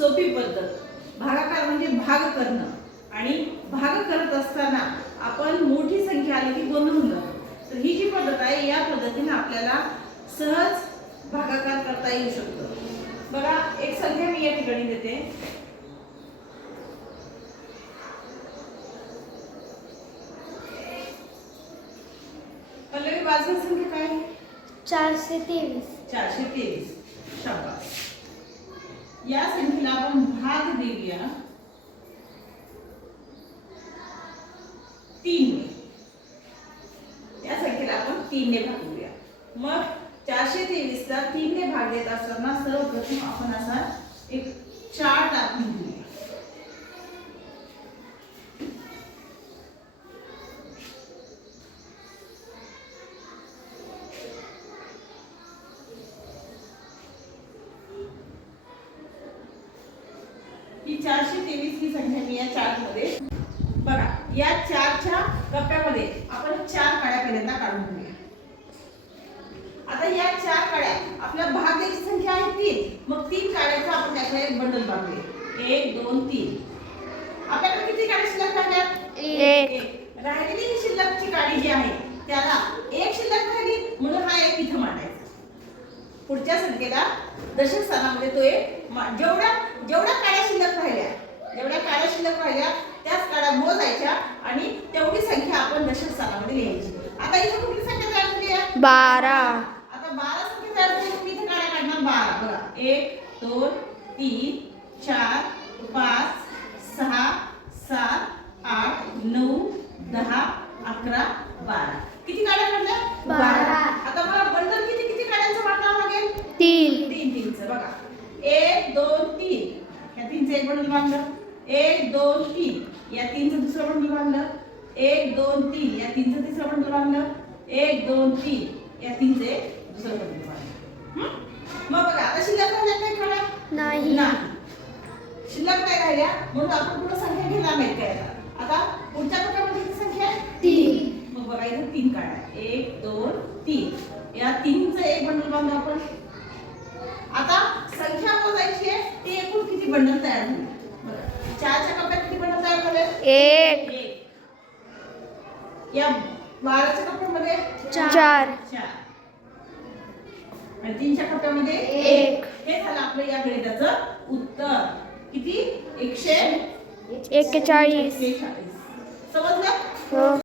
सोपी पद्धत. भागाकार म्हणजे भाग करणं. आणि भाग करत असताना आपण मोठी संख्या आली की गोंधळून जातो. तर ही जी पद्धत आहे या पद्धतीने आपल्याला सहज भागाकार करता येऊ शकतो. बघा एक संख्या मी या ठिकाणी देते. पल्लवी बाजूला संख्या काय? चारशे तेवीस. चारशे तेवीस. शाबास. या संख्येला आपण भाग देऊया. तीन. या संख्येला आपण तीनने भाग देऊया. मग चारशे तेवीसचा तीनने भाग देत असताना सर्वप्रथम आपण असा एक चार टाकून घेऊ. ही चारशे तेवीस ही संख्या मी या चार्टमध्ये. बघा या चारच्या कप्प्यामध्ये आपण चार काड्या पहिल्यांदा काढून घेऊया. आता या चार काड्या आपल्या भाग द्यायची संख्या आहे तीन. मग तीन काड्याचा आपण त्याचा एक बंडल बांधूया. एक दोन तीन. आपल्याकडे किती काड्या शिल्लक एक. राहिलेली ही शिल्लकची काडी जी आहे त्याला एक शिल्लक राहिली म्हणून हा एक इथं मांडायचा. पुढच्या संख्येला दशक स्थानामध्ये तो एक मा- जेवढ्या जेवढ्या काड्या शिल्लक राहिल्या जेवढ्या राहिल्या त्याच काड्या मोजायच्या आणि तेवढी संख्या आपण दशक स्थानामध्ये लिहायची. आता इथं कुठली संख्या तयार झाली आहे? बारा. आता बारा संख्या तयार झाली तुम्ही इथं काड्या काढणार बारा. बघा. एक दोन तीन चार पाच सहा सात आठ नऊ दहा अकरा बारा. किती काड्या काढल्या बारा. आता मला बंडल किती किती काड्यांचं बांधावं लागेल? तीन. तीन तीनचं. बघा. एक दोन तीन. या तीनचं एक बंडल बांधलं एक दोन तीन. या तीनचं दुसरं बंडल बांधलं एक दोन तीन. या तीनचं तिसरं बंडल बांधलं एक दोन तीन. या तीनचं दुसरं बांधलं हं? मग बघा आता शिल्लक राहिल्या काय काढा नाही. नाही. शिल्लक नाही राहिल्या म्हणून आपण पुढे संख्या घेणार नाही काय आता पुढच्या किती संख्या आहे? तीन. मग बघा इथं तीन काढा. एक दोन तीन. या तीनचं एक बंडल बांधू आपण. आता संख्या मोजायची आहे ती एकूण किती बंडल तयार कप्प्यात किती तयार झाले एक. या बाराच्या कप्प्यामध्ये चार. आणि तीनच्या कप्प्यामध्ये एक. हे झालं आपलं या गणिताचं उत्तर. किती? एकशे एक्केचाळीस एक्केचाळीस समजलं? हो.